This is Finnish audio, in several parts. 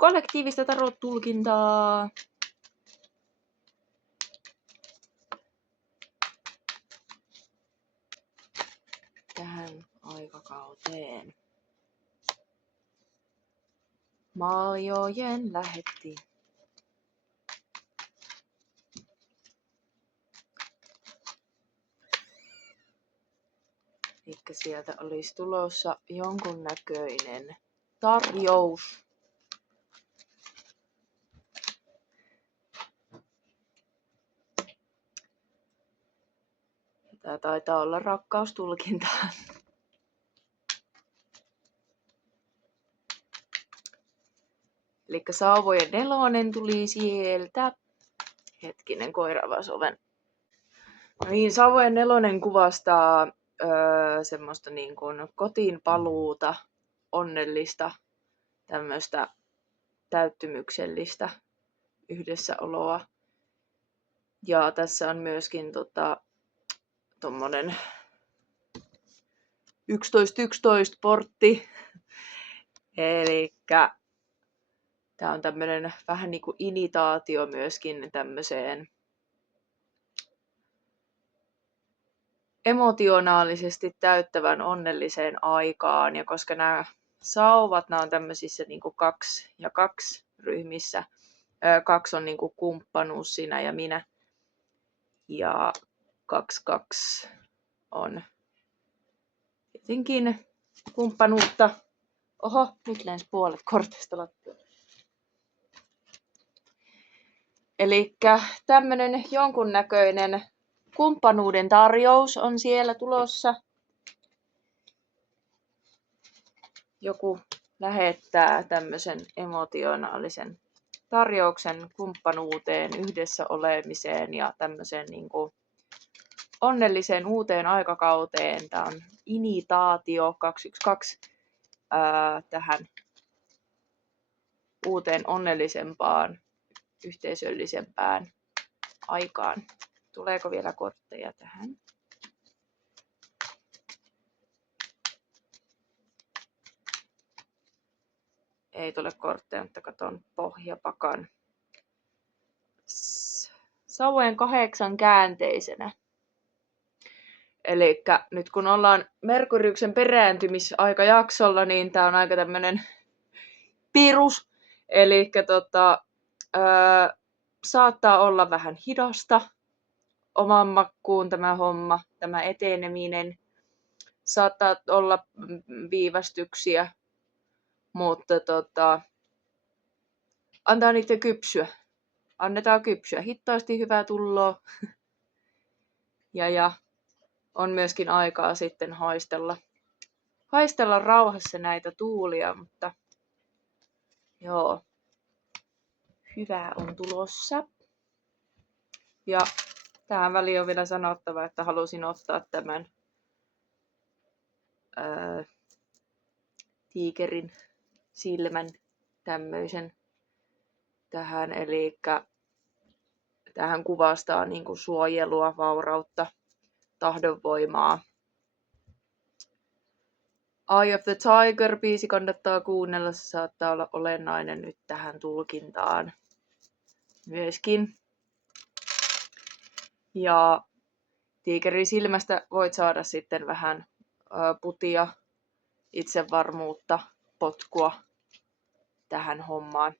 kollektiivista tarot-tulkintaa. Tähän aikakauteen. Maljojen lähetti. Elikkä sieltä olisi tulossa jonkunnäköinen tarjous. Tää taitaa olla rakkaustulkintaa. Elikkä sauvojen nelonen tuli sieltä. Hetkinen, koira avasi oven. No niin, sauvojen nelonen kuvastaa semmoista niin kuin kotiin paluuta, onnellista, tämmöistä täyttymyksellistä yhdessäoloa. Ja tässä on myöskin tommonen 11-11 portti. Elikkä tää on tämmönen vähän niinku imitaatio myöskin tämmöiseen emotionaalisesti täyttävän onnelliseen aikaan. Ja koska nämä sauvat, nämä on tämmöisissä niinku 2 ja 2 ryhmissä. 2 on niinku kumppanuus, sinä ja minä. Ja 2 on tietenkin kumppanuutta. Oho, nyt lensi puolet kortista lattialle. Elikkä tämmönen jonkunnäköinen kumppanuuden tarjous on siellä tulossa. Joku lähettää tämmöisen emotionaalisen tarjouksen kumppanuuteen, yhdessä olemiseen ja tämmöiseen niin kuin onnelliseen uuteen aikakauteen. Tämä on imitaatio 212 tähän uuteen onnellisempaan, yhteisöllisempään aikaan. Tuleeko vielä kortteja tähän? Ei tule kortteja, mutta katon pohjapakan. Sauvojen 8 käänteisenä. Elikkä nyt kun ollaan Merkuriuksen perääntymisaikajaksolla, niin tää on aika tämmönen pirus. Elikkä saattaa olla vähän hidasta oman makkuun tämä homma, tämä eteneminen. Saattaa olla viivästyksiä, mutta antaa niiden kypsyä. Annetaan kypsyä. Hittaasti hyvää tulloo. Ja on myöskin aikaa sitten haistella rauhassa näitä tuulia, mutta joo, hyvää on tulossa. Ja tähän väliin on vielä sanottava, että halusin ottaa tämän tiikerin silmän tämmöisen tähän, eli tähän kuvastaa niin kuin suojelua, vaurautta, tahdonvoimaa. Eye of the Tiger-biisi kannattaa kuunnella, se saattaa olla olennainen nyt tähän tulkintaan myöskin. Ja tiikerin silmästä voit saada sitten vähän putia, itsevarmuutta, potkua tähän hommaan,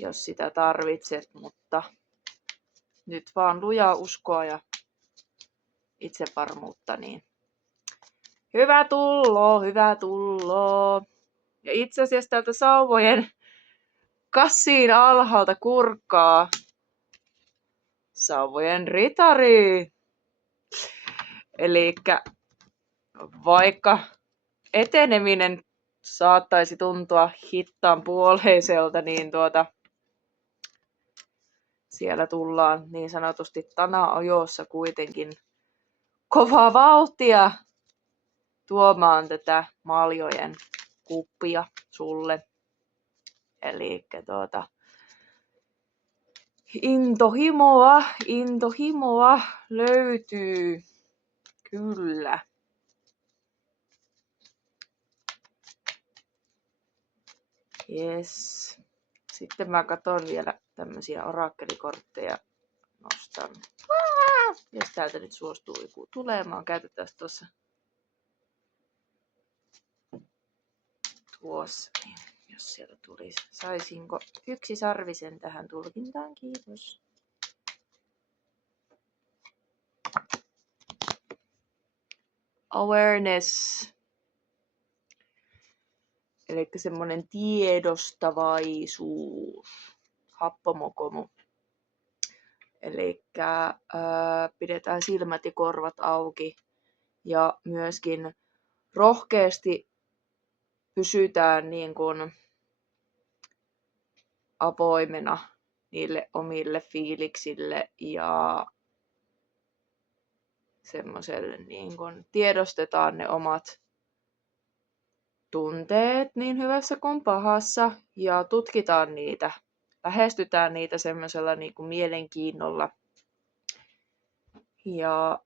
jos sitä tarvitset, mutta nyt vaan lujaa uskoa ja itsevarmuutta, niin hyvä tulloo. Ja itse asiassa täältä sauvojen kassiin alhaalta kurkkaa sauvojen ritari. Elikkä vaikka eteneminen saattaisi tuntua hittaan puoleiselta, niin siellä tullaan niin sanotusti tana-ajossa kuitenkin kovaa vauhtia tuomaan tätä maljojen kuppia sulle. Elikkä intohimoa löytyy kyllä. Yes. Sitten mä katson vielä tämmösiä orakkelikortteja. Nostan. Jos täältä nyt suostuu joku tulemaan, käytetään tuossa. Tuossa, niin jos sieltä tulisi. Saisinko yksi sarvisen tähän tulkintaan? Kiitos. Awareness. Eli semmoinen tiedostavaisuus. Happomokomu. Eli pidetään silmät ja korvat auki. Ja myöskin rohkeasti pysytään niin kuin avoimena niille omille fiiliksille ja semmoiselle niin kuin tiedostetaan ne omat tunteet niin hyvässä kuin pahassa ja tutkitaan niitä, lähestytään niitä semmoisella niin kuin mielenkiinnolla ja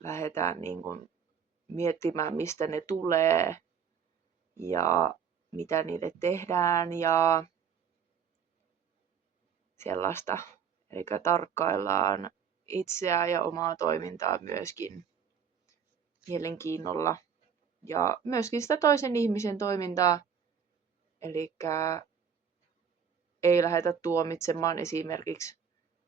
lähdetään niin kuin miettimään, mistä ne tulee ja mitä niille tehdään ja sellaista. Eli tarkkaillaan itseään ja omaa toimintaa myöskin mielenkiinnolla ja myöskin sitä toisen ihmisen toimintaa. Eli ei lähdetä tuomitsemaan esimerkiksi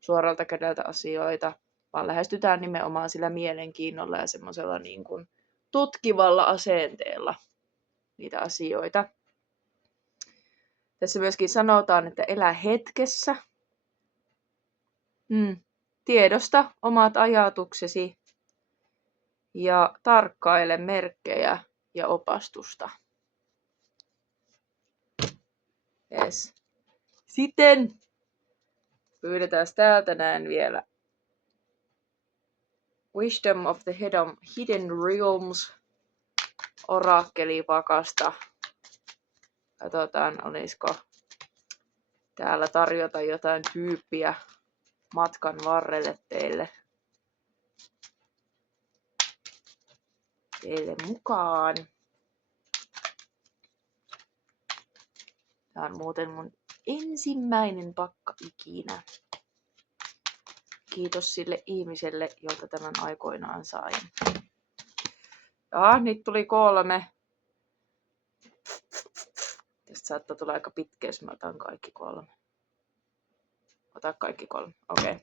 suoralta kädeltä asioita, vaan lähestytään nimenomaan sillä mielenkiinnolla ja semmoisella niin kuin tutkivalla asenteella niitä asioita. Tässä myöskin sanotaan, että elä hetkessä. Tiedosta omat ajatuksesi ja tarkkaile merkkejä ja opastusta. Yes. Sitten pyydetään täältä näin vielä Wisdom of the Hidden Realms orakkelipakasta. Katsotaan, olisiko täällä tarjota jotain tyyppiä matkan varrelle teille mukaan. Tää on muuten mun ensimmäinen pakka ikinä. Kiitos sille ihmiselle, jolta tämän aikoinaan sain. Nyt tuli 3. Tästä saattaa tulla aika pitkä, jos mä otan kaikki 3. Ota kaikki 3. Okei.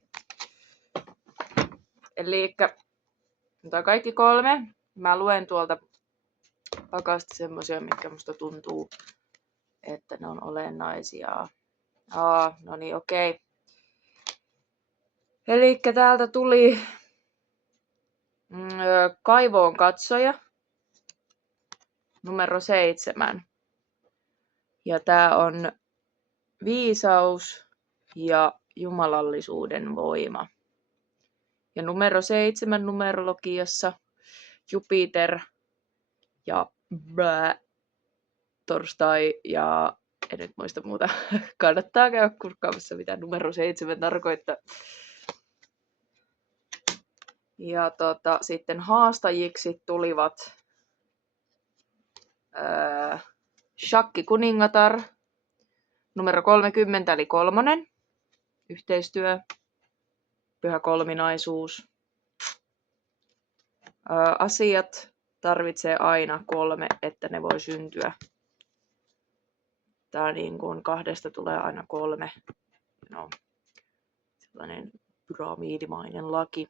Elikkä otan kaikki 3. Mä luen tuolta pakasta semmosia, mitkä musta tuntuu, että ne on olennaisia. No niin, okei. Elikkä täältä tuli kaivoon katsoja numero 7. Ja tää on viisaus ja jumalallisuuden voima. Ja numero 7 numerologiassa Jupiter ja torstai ja en nyt muista muuta. Kannattaa käydä kurkkaamassa, mitä numero 7 tarkoittaa. Ja sitten haastajiksi tulivat Shakki kuningatar, numero 30 eli 3, yhteistyö, pyhä kolminaisuus. Asiat tarvitsee aina 3, että ne voi syntyä. Tää niin kuin 2 tulee aina 3. No, sellainen pyramidimainen laki.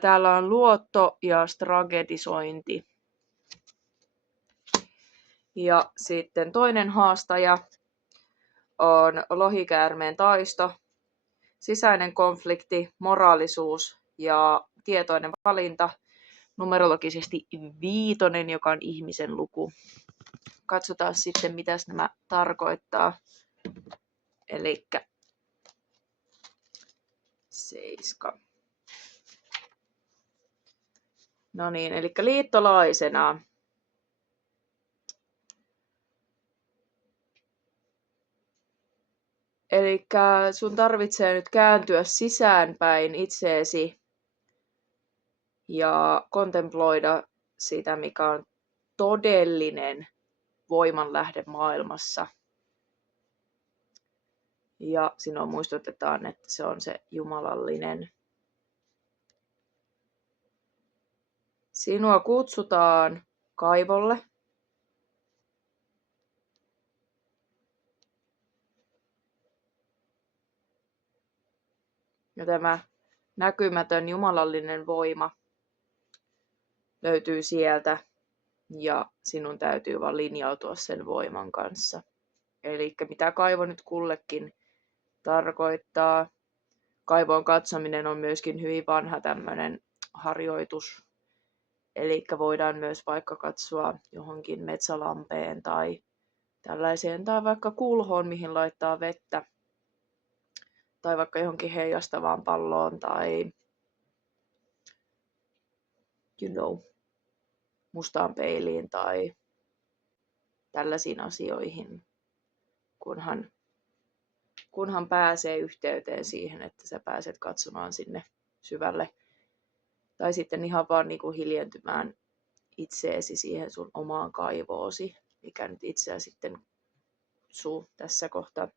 Täällä on luotto ja stragedisointi. Ja sitten toinen haastaja on lohikäärmeen taisto, sisäinen konflikti, moraalisuus ja tietoinen valinta. Numerologisesti 5, joka on ihmisen luku. Katsotaan sitten, mitä nämä tarkoittaa. Elikkä 7. No niin, eli liittolaisena. Eli sun tarvitsee nyt kääntyä sisäänpäin itseesi ja kontemploida sitä, mikä on todellinen voimanlähde maailmassa. Ja sinua muistutetaan, että se on se jumalallinen. Sinua kutsutaan kaivolle. Ja tämä näkymätön jumalallinen voima löytyy sieltä ja sinun täytyy vaan linjautua sen voiman kanssa. Eli mitä kaivo nyt kullekin tarkoittaa. Kaivoon katsominen on myöskin hyvin vanha tämmöinen harjoitus. Eli voidaan myös vaikka katsoa johonkin metsälampeen tai tällaiseen tai vaikka kulhoon, mihin laittaa vettä. Tai vaikka johonkin heijastavaan palloon tai mustaan peiliin tai tällaisiin asioihin, kunhan pääsee yhteyteen siihen, että sä pääset katsomaan sinne syvälle. Tai sitten ihan vaan niin kuin hiljentymään itseesi siihen sun omaan kaivoosi, mikä nyt itseä sitten kutsuu tässä kohtaa.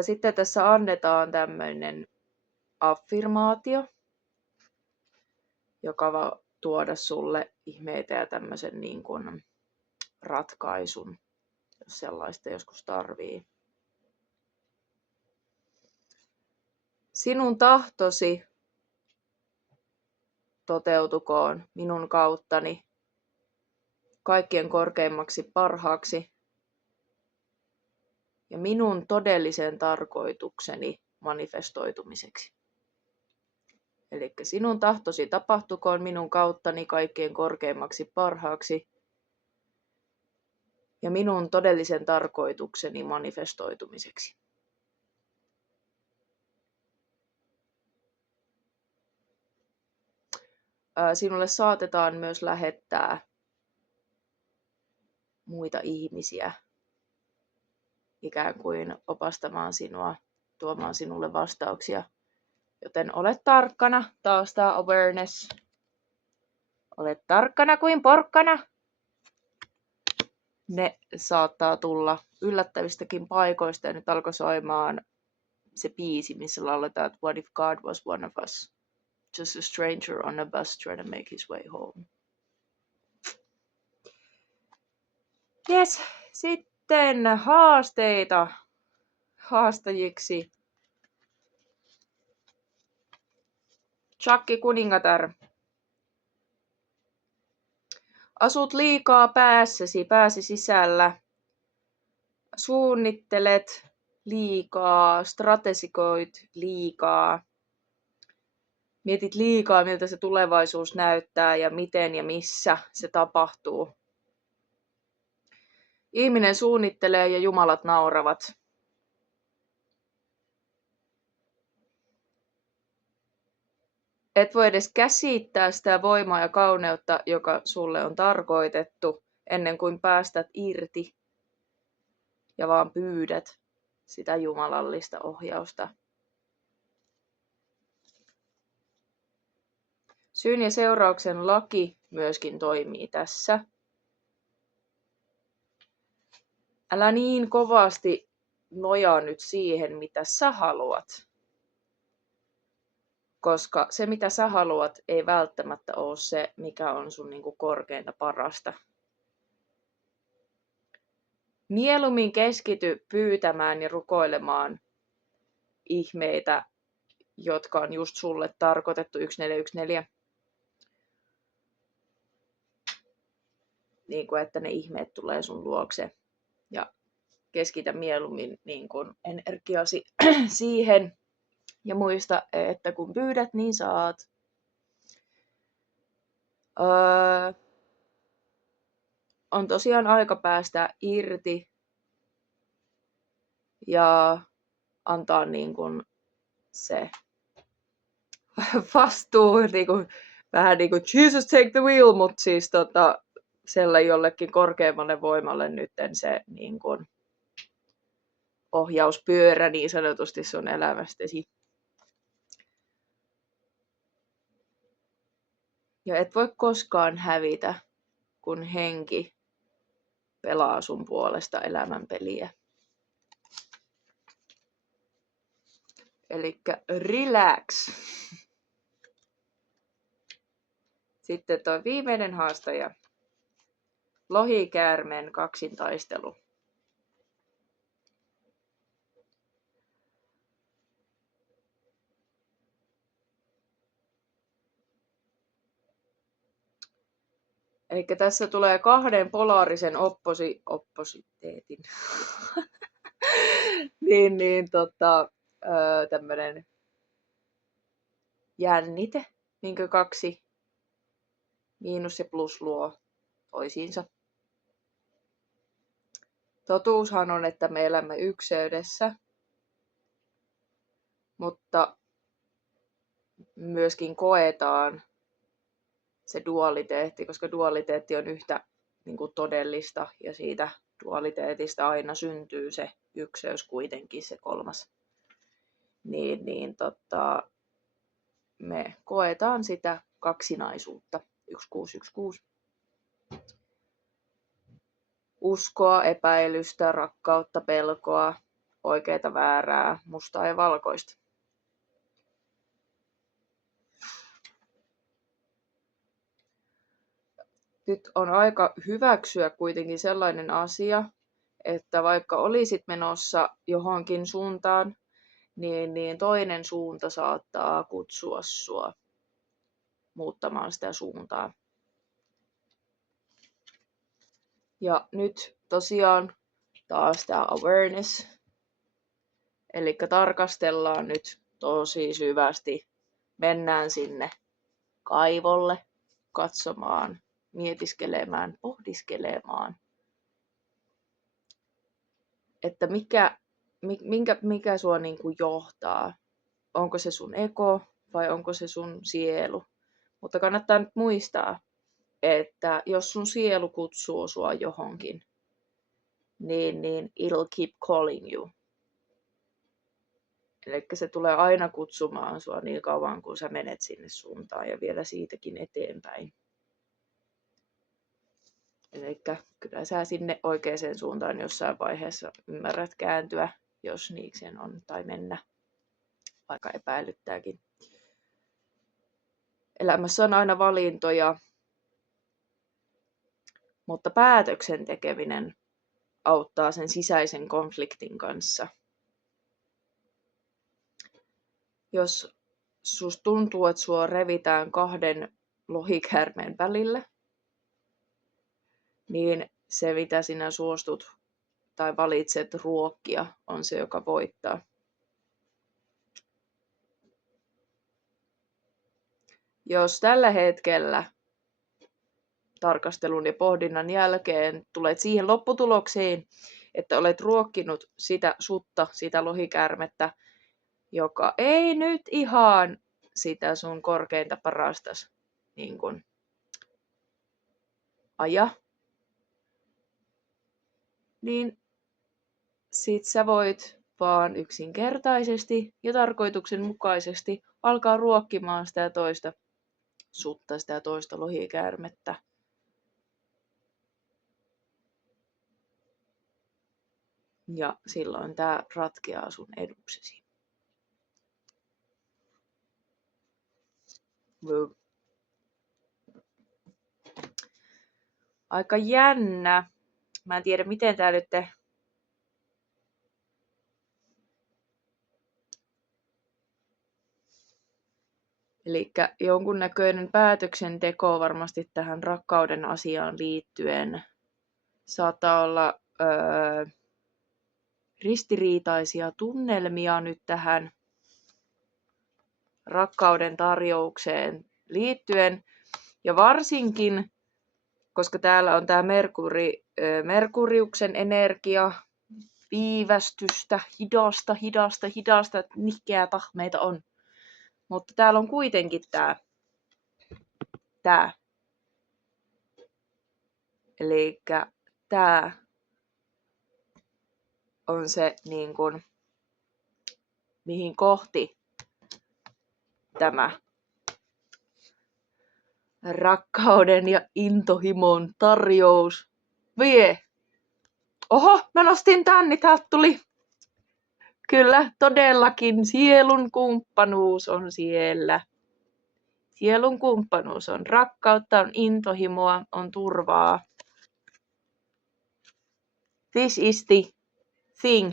Sitten tässä annetaan tämmöinen affirmaatio, joka voi tuoda sulle ihmeitä ja tämmöisen niin kuin ratkaisun, jos sellaista joskus tarvii. Sinun tahtosi toteutukoon minun kauttani kaikkien korkeimmaksi parhaaksi ja minun todellisen tarkoitukseni manifestoitumiseksi. Eli sinun tahtosi tapahtukoon minun kauttani kaikkien korkeimmaksi parhaaksi ja minun todellisen tarkoitukseni manifestoitumiseksi. Sinulle saatetaan myös lähettää muita ihmisiä ikään kuin opastamaan sinua, tuomaan sinulle vastauksia. Joten ole tarkkana, taas tämä awareness. Ole tarkkana kuin porkkana. Ne saattaa tulla yllättävistäkin paikoista ja nyt alkoi soimaan se biisi, missä lauletaan, että what if God was one of us? Just a stranger on a bus trying to make his way home. Yes, sitten haasteita haastajiksi. Chakki kuningatar. Asut liikaa pääsi sisällä. Suunnittelet liikaa, strategikoit liikaa. Mietit liikaa, miltä se tulevaisuus näyttää ja miten ja missä se tapahtuu. Ihminen suunnittelee ja jumalat nauravat. Et voi edes käsittää sitä voimaa ja kauneutta, joka sulle on tarkoitettu, ennen kuin päästät irti ja vaan pyydät sitä jumalallista ohjausta. Syyn ja seurauksen laki myöskin toimii tässä. Älä niin kovasti nojaa nyt siihen, mitä sä haluat. Koska se, mitä sä haluat, ei välttämättä ole se, mikä on sun niin kuin korkeinta parasta. Mieluummin keskity pyytämään ja rukoilemaan ihmeitä, jotka on just sulle tarkoitettu 1414. Niin kuin, että ne ihmeet tulee sun luokse. Ja keskitä mieluummin niin kuin energiasi siihen. Ja muista, että kun pyydät, niin saat. On tosiaan aika päästä irti ja antaa niin kuin se vastuu, niin kuin, vähän niin kuin Jesus take the wheel, mutta siis selle jollekin korkeammalle voimalle nytten se niin kuin ohjauspyörä niin sanotusti sun elämästäsi. Ja et voi koskaan hävitä, kun henki pelaa sun puolesta elämänpeliä. Elikkä relax. Sitten tuo viimeinen haastaja. Lohikäärmeen kaksintaistelu. Eli tässä tulee kahden polaarisen oppositeetin. Tämmönen jännite, minkä kaksi miinus ja plus luo toisiinsa. Totuushan on, että me elämme ykseydessä, mutta myöskin koetaan se dualiteetti, koska dualiteetti on yhtä niin kuin todellista ja siitä dualiteetista aina syntyy se ykseys kuitenkin, se kolmas. Me koetaan sitä kaksinaisuutta. 1616. Uskoa, epäilystä, rakkautta, pelkoa, oikeita, väärää, mustaa ja valkoista. Nyt on aika hyväksyä kuitenkin sellainen asia, että vaikka olisit menossa johonkin suuntaan, niin toinen suunta saattaa kutsua sua muuttamaan sitä suuntaa. Ja nyt tosiaan taas tämä awareness. Eli tarkastellaan nyt tosi syvästi. Mennään sinne kaivolle katsomaan, mietiskelemään, pohdiskelemaan. Että mikä sua niin kuin johtaa. Onko se sun ego vai onko se sun sielu? Mutta kannattaa nyt muistaa, että jos sun sielu kutsuu sua johonkin, niin it'll keep calling you. Eli se tulee aina kutsumaan sua niin kauan, kun sä menet sinne suuntaan ja vielä siitäkin eteenpäin. Eli kyllä sä sinne oikeaan suuntaan jossain vaiheessa ymmärrät kääntyä, jos niikseen on, tai mennä, vaikka epäilyttääkin. Elämässä on aina valintoja, mutta päätöksen tekeminen auttaa sen sisäisen konfliktin kanssa. Jos susta tuntuu, että sua revitään kahden lohikäärmeen välillä, niin se mitä sinä suostut tai valitset ruokkia on se, joka voittaa. Jos tällä hetkellä tarkastelun ja pohdinnan jälkeen tulet siihen lopputulokseen, että olet ruokkinut sitä lohikäärmettä, joka ei nyt ihan sitä sun korkeinta parastas niin kun aja, niin sit sä voit vaan yksinkertaisesti ja tarkoituksenmukaisesti alkaa ruokkimaan sitä toista sutta, sitä toista lohikäärmettä. Ja silloin tää ratkeaa sun eduksesi. Aika jännä. Mä en tiedä, miten tää nyt Elikkä jonkunnäköinen päätöksenteko varmasti tähän rakkauden asiaan liittyen. Saattaa olla ristiriitaisia tunnelmia nyt tähän rakkauden tarjoukseen liittyen. Ja varsinkin, koska täällä on tämä Merkuriuksen energia, viivästystä, hidasta, nihkeää tahmeita on. Mutta täällä on kuitenkin tää. Elikkä tää on se niin kun, mihin kohti tämä Rakkauden ja intohimon tarjous. Vie! Oho, mä nostin tän, niin täältä tuli. Kyllä, todellakin sielun kumppanuus on siellä. Sielun kumppanuus on rakkautta, on intohimoa, on turvaa. This is the thing.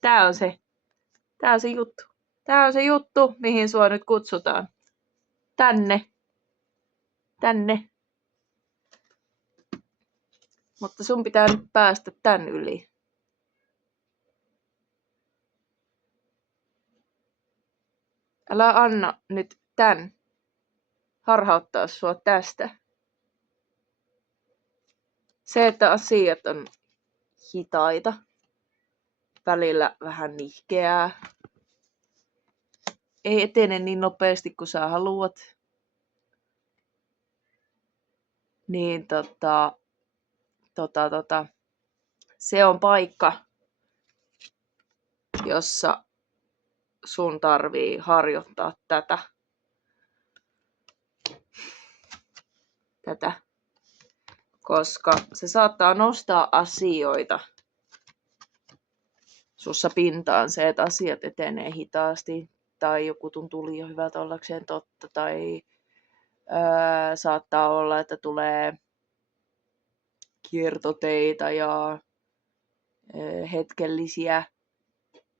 Tää on se. Tää on se juttu. Tää on se juttu, mihin sua nyt kutsutaan. Tänne. Tänne. Mutta sun pitää nyt päästä tän yli. Älä anna nyt tän harhauttaa sua tästä. Se, että asiat on hitaita, välillä vähän nihkeää, ei etene niin nopeasti kuin sä haluat, niin se on paikka, jossa sun tarvii harjoittaa tätä. Koska se saattaa nostaa asioita sussa pintaan, se, että asiat etenee hitaasti, tai joku tuntuu liian hyvältä ollakseen totta, tai saattaa olla, että tulee kiertoteitä ja hetkellisiä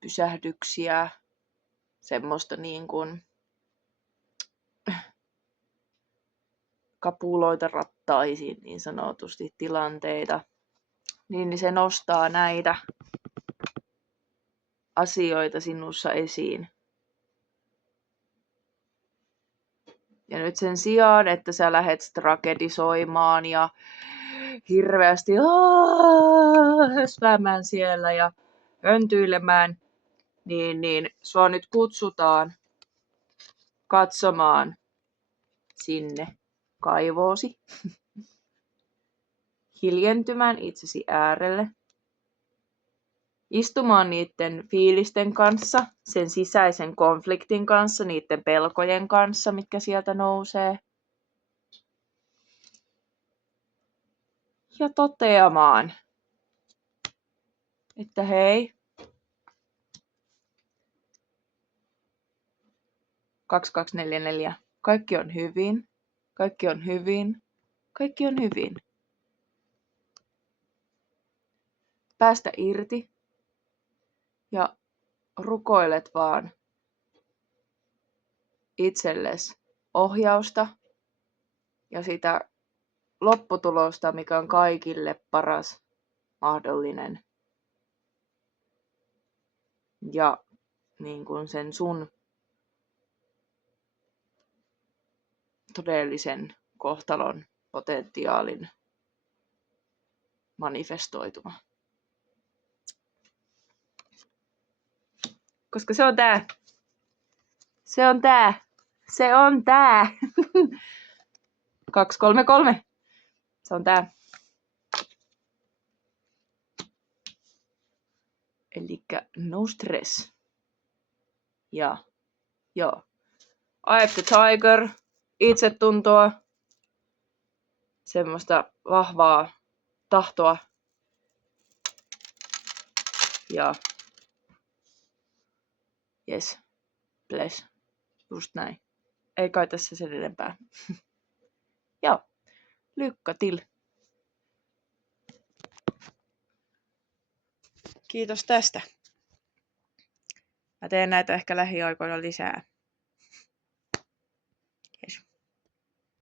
pysähdyksiä, semmoista niin kuin kapuloita rattaisiin niin sanotusti tilanteita, niin se nostaa näitä asioita sinussa esiin. Ja nyt sen sijaan, että sä lähdet tragedisoimaan ja hirveästi hösväämään siellä ja höntyilemään, niin sua nyt kutsutaan katsomaan sinne kaivoosi, hiljentymään itsesi äärelle, istumaan niiden fiilisten kanssa, sen sisäisen konfliktin kanssa, niiden pelkojen kanssa, mitkä sieltä nousee. Ja toteamaan, että hei, 2244, kaikki on hyvin, kaikki on hyvin, kaikki on hyvin. Päästä irti ja rukoilet vaan itsellesi ohjausta ja sitä lopputulosta, mikä on kaikille paras mahdollinen. Ja niin kuin sen sun todellisen kohtalon potentiaalin manifestoituma. Koska se on tää. Se on tää. Se on tää. 233. Se on tää. Elikkä no stress. Ja joo. Eye of the Tiger. Itsetuntoa. Semmoista vahvaa tahtoa. Ja yes. Bless. Just näin. Ei kai tässä sen enempää. Joo. Lycka till. Kiitos tästä. Mä teen näitä ehkä lähiaikoina lisää.